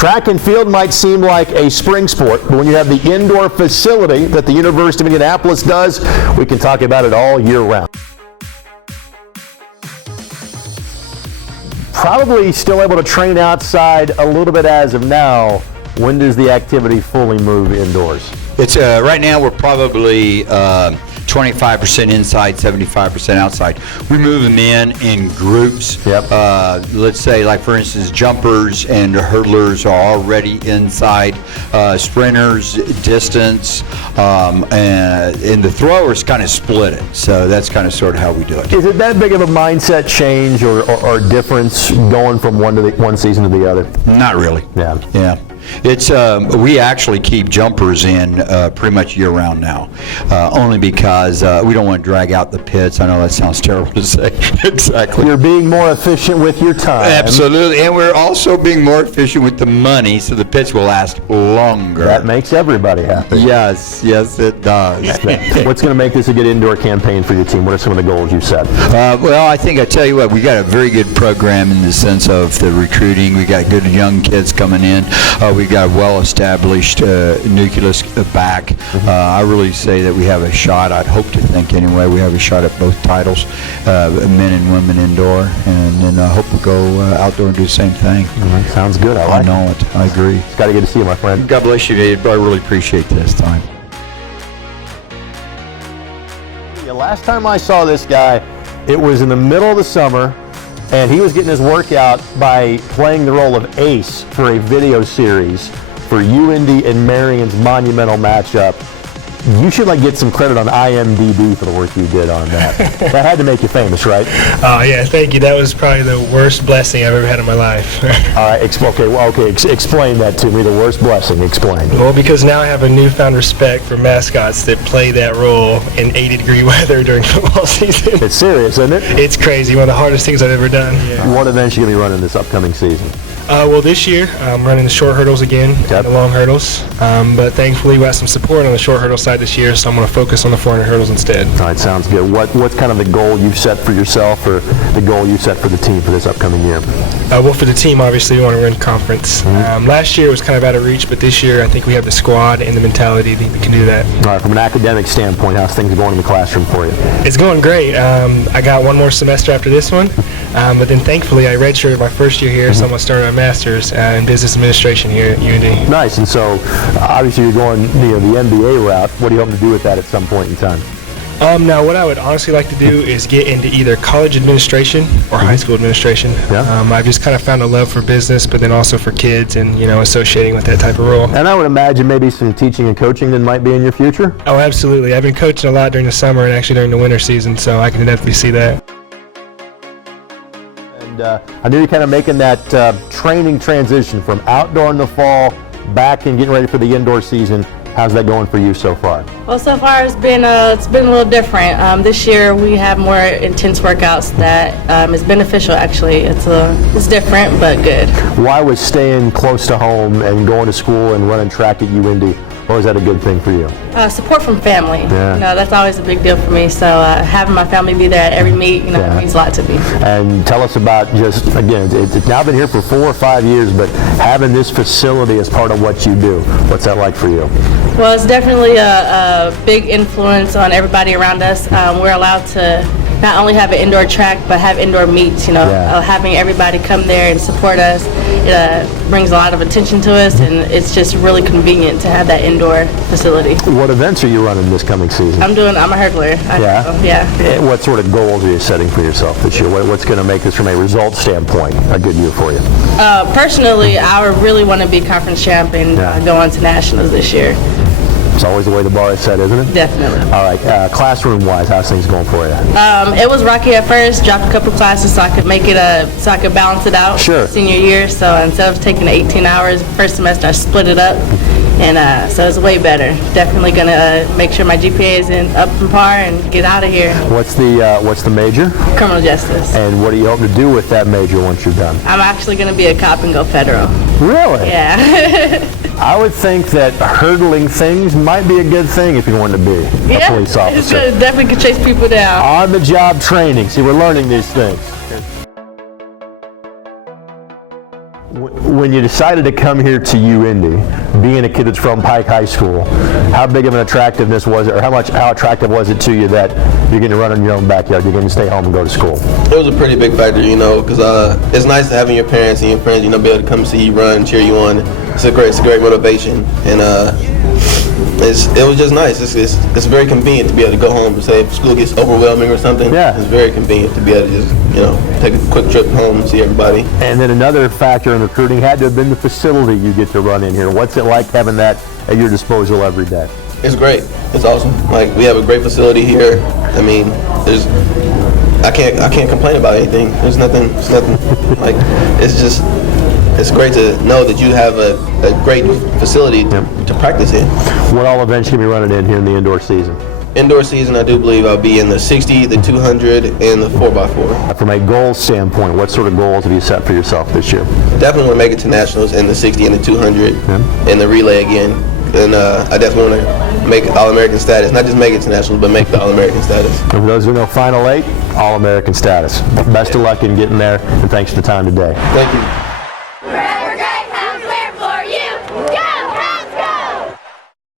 Track and field might seem like a spring sport, but when you have the indoor facility that the University of Indianapolis does, we can talk about it all year round. Probably still able to train outside a little bit as of now. When does the activity fully move indoors? It's right now we're probably 25% inside, 75% outside. We move them in groups. Yep. Let's say, like for instance, jumpers and hurdlers are already inside. Sprinters, distance, and the throwers kind of split it. So that's kind of sort of how we do it. Is it that big of a mindset change or difference going from one season to the other? Not really. Yeah. Yeah. It's we actually keep jumpers in pretty much year round now, only because we don't want to drag out the pits. I know that sounds terrible to say. Exactly. You're being more efficient with your time. Absolutely, and we're also being more efficient with the money, so the pits will last longer. That makes everybody happy. Yes, it does. What's going to make this a good indoor campaign for your team? What are some of the goals you've set? Well, I tell you what, we got a very good program in the sense of the recruiting. We got good young kids coming in. We got a well-established nucleus back. I really say that we have a shot. I'd hope to think anyway. We have a shot at both titles, men and women indoor, and then I hope we'll go outdoor and do the same thing. Sounds good. I know it. I agree. It's got to get to see you, my friend. God bless you, Dave. I really appreciate this time. Last time I saw this guy, it was in the middle of the summer, and he was getting his workout by playing the role of Ace for a video series for UIndy and Marion's monumental matchup. You should get some credit on IMDb for the work you did on that. That had to make you famous, right? Oh yeah, thank you. That was probably the worst blessing I've ever had in my life. All right, explain that to me. The worst blessing. Explain. Well, because now I have a newfound respect for mascots that play that role in 80-degree weather during football season. It's serious, isn't it? It's crazy. One of the hardest things I've ever done. Yeah. What events are you going to be running this upcoming season? Well, this year I'm running the short hurdles again, and the long hurdles. But thankfully we got some support on the short hurdle side this year, so I'm going to focus on the 400 hurdles instead. All right, sounds good. What's kind of the goal you've set for yourself, or the goal you set for the team for this upcoming year? Well, for the team, obviously we want to win conference. Last year it was kind of out of reach, but this year I think we have the squad and the mentality that we can do that. All right, from an academic standpoint, how's things going in the classroom for you? It's going great. I got one more semester after this one, but then thankfully I redshirted my first year here, so I'm going to start my master's in business administration here at UIndy. Nice, and so obviously you're going the MBA route. What do you hope to do with that at some point in time? Now, what I would honestly like to do is get into either college administration or high school administration. I've just kind of found a love for business, but then also for kids and, associating with that type of role. And I would imagine maybe some teaching and coaching that might be in your future? Oh, absolutely. I've been coaching a lot during the summer and actually during the winter season, so I can definitely see that. And I knew you're kind of making that training transition from outdoor in the fall back and getting ready for the indoor season. How's that going for you so far? Well, so far it's been a little different. This year we have more intense workouts that is beneficial. Actually, it's different but good. Why was staying close to home and going to school and running track at UIndy? Or is that a good thing for you? Support from family. Yeah. That's always a big deal for me. So having my family be there at every meet, means a lot to me. And tell us about it's now been here for 4 or 5 years, but having this facility as part of what you do. What's that like for you? Well, it's definitely a big influence on everybody around us. We're allowed to not only have an indoor track, but have indoor meets. Having everybody come there and support us, it brings a lot of attention to us, and it's just really convenient to have that indoor facility. What events are you running this coming season? I'm a hurdler. Yeah. What sort of goals are you setting for yourself this year? What's going to make this, from a result standpoint, a good year for you? Personally, I really want to be conference champ and go on to nationals this year. It's always the way the bar is set, isn't it? Definitely. All right, classroom-wise, how's things going for you? It was rocky at first. Dropped a couple classes so I could make it so I could balance it out. Sure. Senior year, so instead of taking 18 hours first semester, I split it up, and so it's way better. Definitely gonna make sure my GPA is up in par and get out of here. What's the major? Criminal justice. And what do you hope to do with that major once you're done? I'm actually gonna be a cop and go federal. Really? Yeah. I would think that hurdling things might be a good thing if you wanted to be a police officer. It's good. Definitely could chase people down. On-the-job training. See, we're learning these things. When you decided to come here to UIndy, being a kid that's from Pike High School, how big of an attractiveness was it, or how attractive was it to you that you're going to run in your own backyard, you're going to stay home and go to school? It was a pretty big factor, because it's nice to having your parents and your friends, be able to come see you run, cheer you on. It's a great motivation, and it was just nice. It's very convenient to be able to go home and say if school gets overwhelming or something. Yeah. It's very convenient to be able to just take a quick trip home and see everybody. And then another factor in recruiting had to have been the facility you get to run in here. What's it like having that at your disposal every day? It's great. It's awesome. Like, we have a great facility here. I mean, I can't complain about anything. There's nothing like, it's great to know that you have a great facility to practice in. What all events can be running in here in the indoor season? Indoor season, I do believe I'll be in the 60, the 200, and the 4x4. From a goal standpoint, what sort of goals have you set for yourself this year? Definitely want to make it to nationals in the 60 and the 200 and the relay again. And I definitely want to make All-American status. Not just make it to nationals, but make the All-American status. And for those who know Final 8, All-American status. Best of luck in getting there, and thanks for the time today. Thank you.